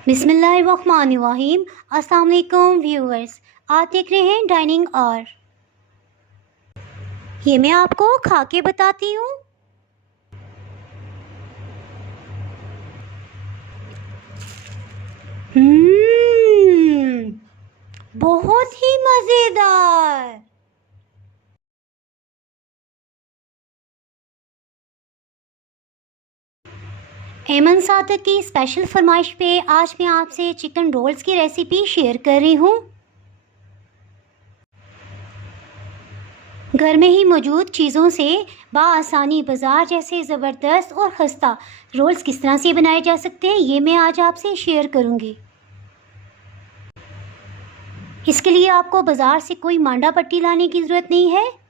बिस्मिल्लाहिर्रहमानिर्रहीम। अस्सलाम वालेकुम व्यूअर्स, आप देख रहे हैं डाइनिंग और ये मैं आपको खा के बताती हूँ। बहुत ही मज़ेदार। ऐमन सादक की स्पेशल फरमाइश पे आज मैं आपसे चिकन रोल्स की रेसिपी शेयर कर रही हूँ। घर में ही मौजूद चीज़ों से बआसानी बाज़ार जैसे ज़बरदस्त और खस्ता रोल्स किस तरह से बनाए जा सकते हैं, ये मैं आज आपसे शेयर करूँगी। इसके लिए आपको बाज़ार से कोई मांडा पट्टी लाने की ज़रूरत नहीं है।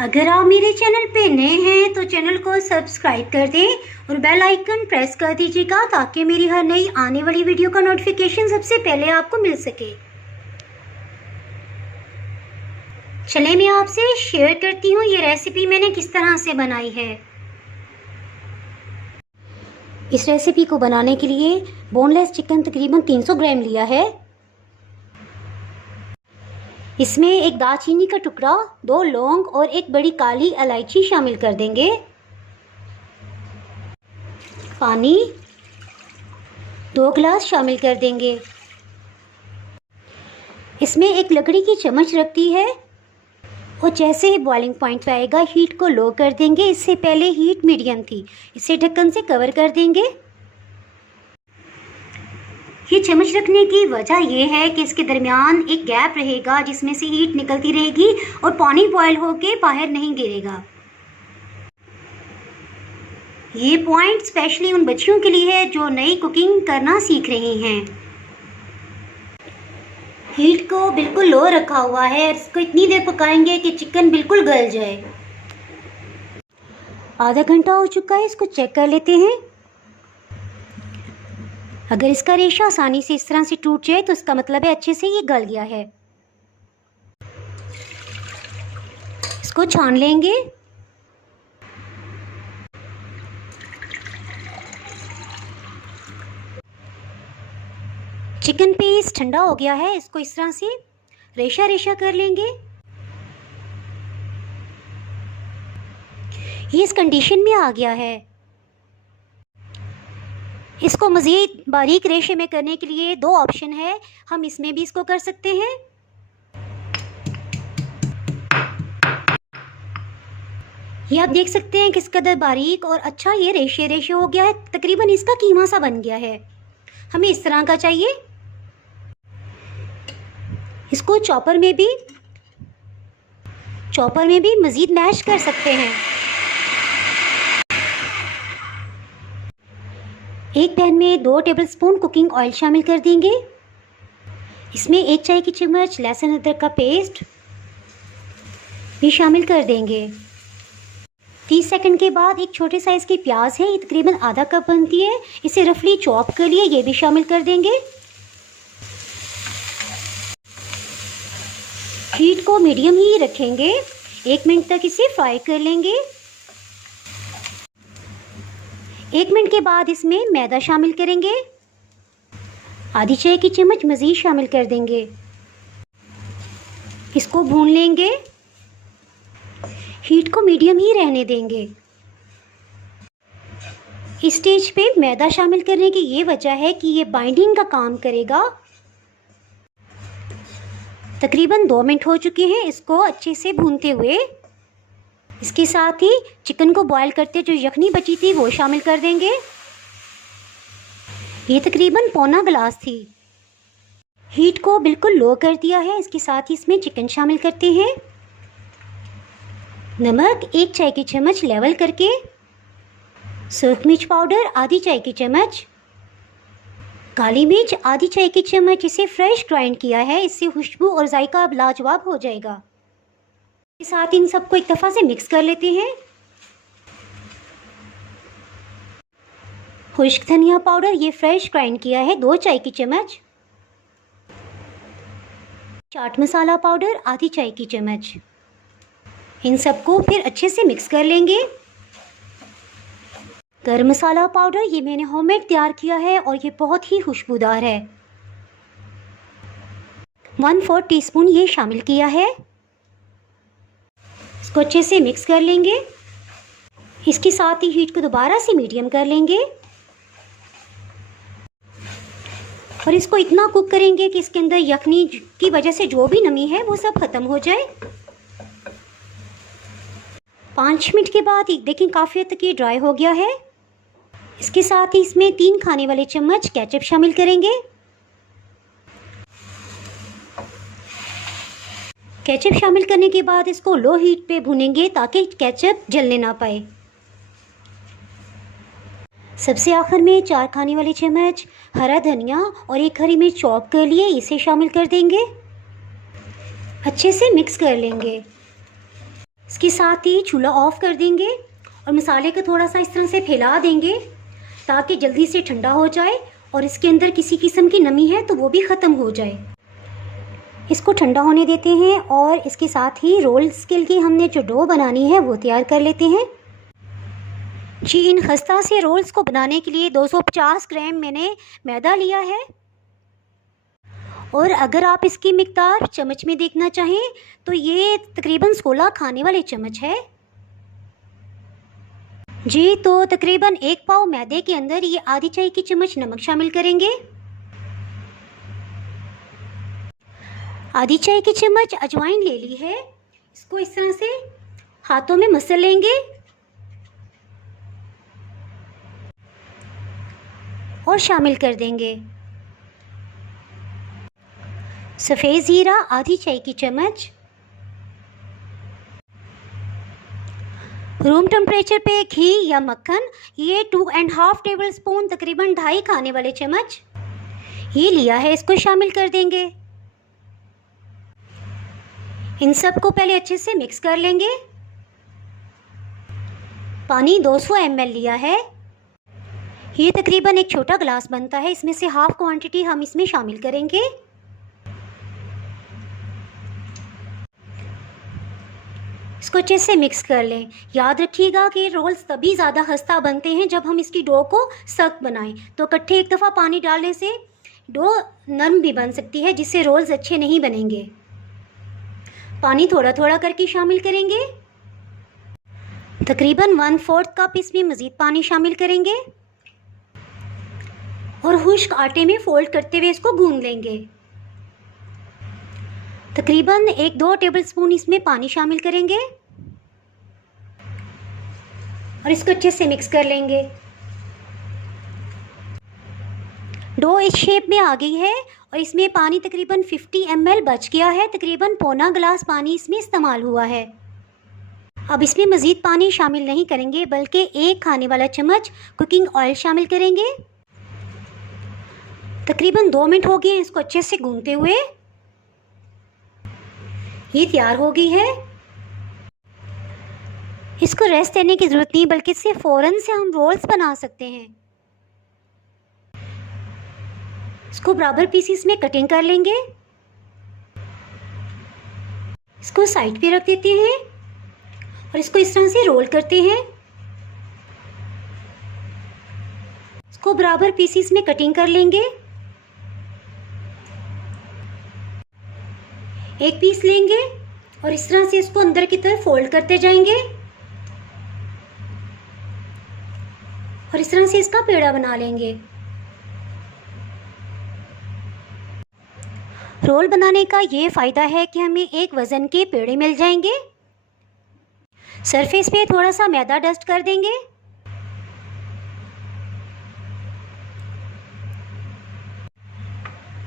अगर आप मेरे चैनल पे नए हैं तो चैनल को सब्सक्राइब कर दें और बेल आइकन प्रेस कर दीजिएगा ताकि मेरी हर नई आने वाली वीडियो का नोटिफिकेशन सबसे पहले आपको मिल सके। चलिए मैं आपसे शेयर करती हूँ ये रेसिपी मैंने किस तरह से बनाई है। इस रेसिपी को बनाने के लिए बोनलेस चिकन तकरीबन 300 ग्राम लिया है। इसमें एक दालचीनी का टुकड़ा, 2 लौंग और एक बड़ी काली इलायची शामिल कर देंगे। पानी 2 गिलास शामिल कर देंगे। इसमें एक लकड़ी की चम्मच रखती है और जैसे ही बॉइलिंग पॉइंट पे आएगा हीट को लो कर देंगे। इससे पहले हीट मीडियम थी, इसे ढक्कन से कवर कर देंगे। ये चम्मच रखने की वजह यह है कि इसके दरमियान एक गैप रहेगा जिसमें से हीट निकलती रहेगी और पानी बॉयल होके बाहर नहीं गिरेगा। ये पॉइंट स्पेशली उन बच्चियों के लिए है जो नई कुकिंग करना सीख रही हैं। हीट को बिल्कुल लो रखा हुआ है और इसको इतनी देर पकाएंगे कि चिकन बिल्कुल गल जाए। आधा घंटा हो चुका है, इसको चेक कर लेते हैं। अगर इसका रेशा आसानी से इस तरह से टूट जाए तो इसका मतलब है अच्छे से ये गल गया है। इसको छान लेंगे। चिकन पीस ठंडा हो गया है, इसको इस तरह से रेशा रेशा कर लेंगे। ये इस कंडीशन में आ गया है। इसको मज़ीद बारीक रेशे में करने के लिए 2 ऑप्शन है, हम इसमें भी इसको कर सकते हैं। ये आप देख सकते हैं किस कदर बारीक और अच्छा ये रेशे रेशे हो गया है। तकरीबन इसका कीमा सा बन गया है। हमें इस तरह का चाहिए। इसको चॉपर में भी मज़ीद मैश कर सकते हैं। एक पैन में 2 टेबलस्पून कुकिंग ऑयल शामिल कर देंगे। इसमें 1 चाय की चम्मच लहसुन अदरक का पेस्ट भी शामिल कर देंगे। 30 सेकंड के बाद एक छोटे साइज़ की प्याज है, ये तकरीबन आधा कप बनती है, इसे रफली चॉप कर लिए, ये भी शामिल कर देंगे। हीट को मीडियम ही रखेंगे। 1 मिनट तक इसे फ्राई कर लेंगे। 1 मिनट के बाद इसमें मैदा शामिल करेंगे। आधी चाय की चम्मच मज़ीद शामिल कर देंगे। इसको भून लेंगे। हीट को मीडियम ही रहने देंगे। इस स्टेज पे मैदा शामिल करने की ये वजह है कि ये बाइंडिंग का काम करेगा। तकरीबन 2 मिनट हो चुके हैं इसको अच्छे से भूनते हुए। इसके साथ ही चिकन को बॉयल करते जो यखनी बची थी वो शामिल कर देंगे। ये तकरीबन पौना गिलास थी। हीट को बिल्कुल लो कर दिया है। इसके साथ ही इसमें चिकन शामिल करते हैं। नमक 1 चाय की चम्मच लेवल करके, सुर्ख मिर्च पाउडर आधी चाय की चम्मच, काली मिर्च आधी चाय की चम्मच, इसे फ्रेश ग्राइंड किया है, इससे खुशबू और जायका अब लाजवाब हो जाएगा। इसके साथ इन सबको एक दफ़ा से मिक्स कर लेते हैं। खुश्क धनिया पाउडर ये फ्रेश ग्राइंड किया है 2 चाय की चम्मच, चाट मसाला पाउडर आधी चाय की चम्मच। इन सबको फिर अच्छे से मिक्स कर लेंगे। गरम मसाला पाउडर ये मैंने होममेड तैयार किया है और ये बहुत ही खुशबूदार है। 1/4 टीस्पून ये शामिल किया है। इसको अच्छे से मिक्स कर लेंगे। इसके साथ ही हीट को दोबारा से मीडियम कर लेंगे और इसको इतना कुक करेंगे कि इसके अंदर यखनी की वजह से जो भी नमी है वो सब ख़त्म हो जाए। 5 मिनट के बाद देखें काफ़ी हद तक ये ड्राई हो गया है। इसके साथ ही इसमें 3 खाने वाले चम्मच केचप शामिल करेंगे। केचप शामिल करने के बाद इसको लो हीट पे भूनेंगे ताकि केचप जलने ना पाए। सबसे आखिर में 4 खाने वाले चम्मच हरा धनिया और 1 हरी मिर्च चॉप कर लिए इसे शामिल कर देंगे। अच्छे से मिक्स कर लेंगे। इसके साथ ही चूल्हा ऑफ कर देंगे और मसाले को थोड़ा सा इस तरह से फैला देंगे ताकि जल्दी से ठंडा हो जाए और इसके अंदर किसी किस्म की नमी है तो वो भी ख़त्म हो जाए। इसको ठंडा होने देते हैं और इसके साथ ही रोल्स के लिए हमने जो डो बनानी है वो तैयार कर लेते हैं। जी, इन खस्ता से रोल्स को बनाने के लिए 250 ग्राम मैंने मैदा लिया है और अगर आप इसकी मिकदार चम्मच में देखना चाहें तो ये तकरीबन 16 खाने वाले चम्मच है। जी, तो तकरीबन 1 पाव मैदे के अंदर ये आधी चाय की चम्मच नमक शामिल करेंगे। आधी चाय की चम्मच अजवाइन ले ली है। इसको इस तरह से हाथों में मसल लेंगे और शामिल कर देंगे। सफ़ेद ज़ीरा आधी चाय की चम्मच। रूम टेम्परेचर पे घी या मक्खन ये 2.5 टेबल स्पून तकरीबन 2.5 खाने वाले चम्मच ये लिया है, इसको शामिल कर देंगे। इन सब को पहले अच्छे से मिक्स कर लेंगे। पानी 200 ml लिया है। ये तकरीबन एक छोटा गिलास बनता है, इसमें से हाफ क्वांटिटी हम इसमें शामिल करेंगे। इसको अच्छे से मिक्स कर लें। याद रखिएगा कि रोल्स तभी ज़्यादा खस्ता बनते हैं जब हम इसकी डो को सख्त बनाएं, तो इकट्ठे एक दफ़ा पानी डालने से डो नरम भी बन सकती है जिससे रोल्स अच्छे नहीं बनेंगे। पानी थोड़ा थोड़ा करके शामिल करेंगे। तकरीबन 1/4 कप इसमें मज़ीद पानी शामिल करेंगे और खुश्क आटे में फोल्ड करते हुए इसको गूंद लेंगे। तकरीबन 1-2 टेबल स्पून इसमें पानी शामिल करेंगे और इसको अच्छे से मिक्स कर लेंगे। डो इस शेप में आ गई है और इसमें पानी तकरीबन 50 ml बच गया है। तकरीबन पौना गिलास पानी इसमें इस्तेमाल हुआ है। अब इसमें मज़ीद पानी शामिल नहीं करेंगे बल्कि 1 खाने वाला चम्मच कुकिंग ऑयल शामिल करेंगे। तकरीबन 2 मिनट हो गए हैं इसको अच्छे से गूंदते हुए। ये तैयार हो गई है। इसको रेस्ट देने की ज़रूरत नहीं बल्कि इससे फ़ौरन से हम रोल्स बना सकते हैं। इसको बराबर पीसीस में कटिंग कर लेंगे। इसको साइड पे रख देते हैं और इसको इस तरह से रोल करते हैं। इसको बराबर पीसीस में कटिंग कर लेंगे। एक पीस लेंगे और इस तरह से इसको अंदर की तरफ फोल्ड करते जाएंगे और इस तरह से इसका पेड़ा बना लेंगे। रोल बनाने का ये फ़ायदा है कि हमें एक वज़न के पेड़े मिल जाएंगे। सरफेस पे थोड़ा सा मैदा डस्ट कर देंगे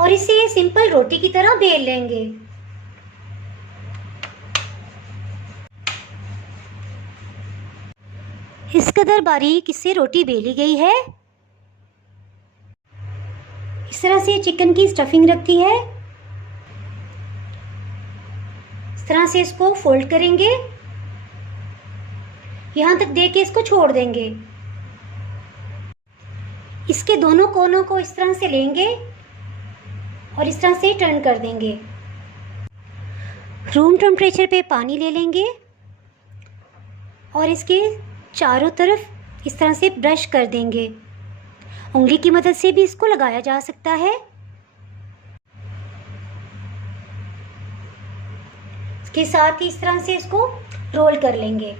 और इसे सिंपल रोटी की तरह बेल लेंगे। इस कदर बारीक इससे रोटी बेली गई है। इस तरह से चिकन की स्टफिंग रखती है। इस तरह से इसको फोल्ड करेंगे, यहाँ तक दे के इसको छोड़ देंगे। इसके दोनों कोनों को इस तरह से लेंगे और इस तरह से टर्न कर देंगे। रूम टेम्परेचर पे पानी ले लेंगे और इसके चारों तरफ इस तरह से ब्रश कर देंगे। उंगली की मदद से भी इसको लगाया जा सकता है। इसके साथ ही इस तरह से इसको रोल कर लेंगे।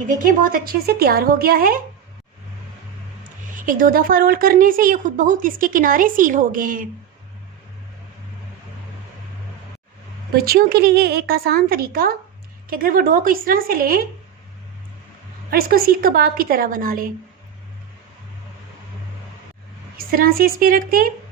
ये देखिए बहुत अच्छे से तैयार हो गया है। एक दो दफ़ा रोल करने से ये खुद बहुत इसके किनारे सील हो गए हैं। बच्चियों के लिए एक आसान तरीका कि अगर वो डो को इस तरह से लें और इसको सीख कबाब की तरह बना लें। इस तरह से इस पे रख दें।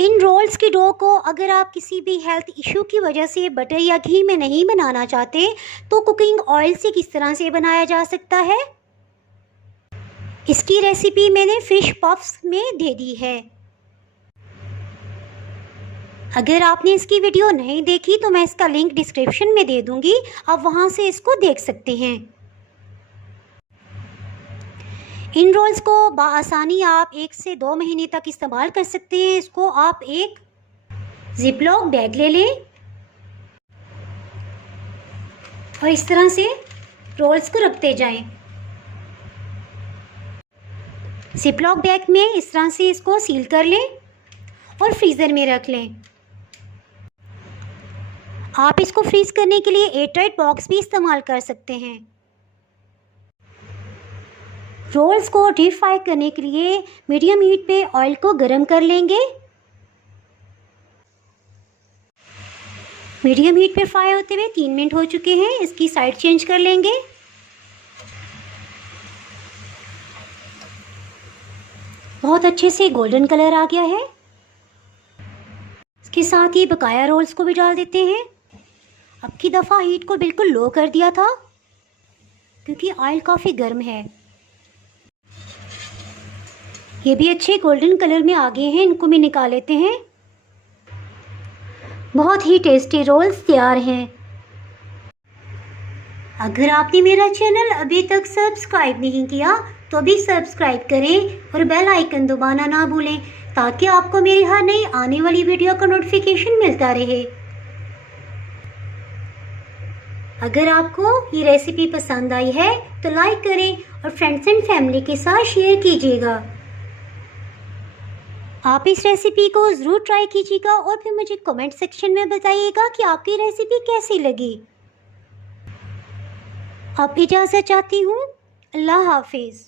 इन रोल्स की डो को अगर आप किसी भी हेल्थ इशू की वजह से बटर या घी में नहीं बनाना चाहते तो कुकिंग ऑयल से किस तरह से बनाया जा सकता है, इसकी रेसिपी मैंने फिश पफ्स में दे दी है। अगर आपने इसकी वीडियो नहीं देखी तो मैं इसका लिंक डिस्क्रिप्शन में दे दूंगी, आप वहां से इसको देख सकते हैं। इन रोल्स को बआसानी आप 1 से 2 महीने तक इस्तेमाल कर सकते हैं। इसको आप एक जिपलॉक बैग ले लें और इस तरह से रोल्स को रखते जाएं। जिपलॉक बैग में इस तरह से इसको सील कर लें और फ्रीज़र में रख लें। आप इसको फ्रीज करने के लिए एयरटाइट बॉक्स भी इस्तेमाल कर सकते हैं। रोल्स को डीप फ्राई करने के लिए मीडियम हीट पे ऑयल को गर्म कर लेंगे। मीडियम हीट पे फ्राई होते हुए 3 मिनट हो चुके हैं। इसकी साइड चेंज कर लेंगे। बहुत अच्छे से गोल्डन कलर आ गया है। इसके साथ ही बकाया रोल्स को भी डाल देते हैं। अब की दफ़ा हीट को बिल्कुल लो कर दिया था क्योंकि ऑयल काफ़ी गर्म है। ये भी अच्छे गोल्डन कलर में आ गए हैं। इनको भी निकाल लेते हैं। बहुत ही टेस्टी रोल्स तैयार हैं। अगर आपने मेरा चैनल अभी तक सब्सक्राइब नहीं किया तो अभी सब्सक्राइब करें और बेल आइकन दबाना ना भूलें ताकि आपको मेरी हर नई आने वाली वीडियो का नोटिफिकेशन मिलता रहे। अगर आपको ये रेसिपी पसंद आई है तो लाइक करें और फ्रेंड्स एंड फैमिली के साथ शेयर कीजिएगा। आप इस रेसिपी को ज़रूर ट्राई कीजिएगा और फिर मुझे कमेंट सेक्शन में बताइएगा कि आपकी रेसिपी कैसी लगी। अब इजाज़त चाहती हूँ। अल्लाह हाफिज़।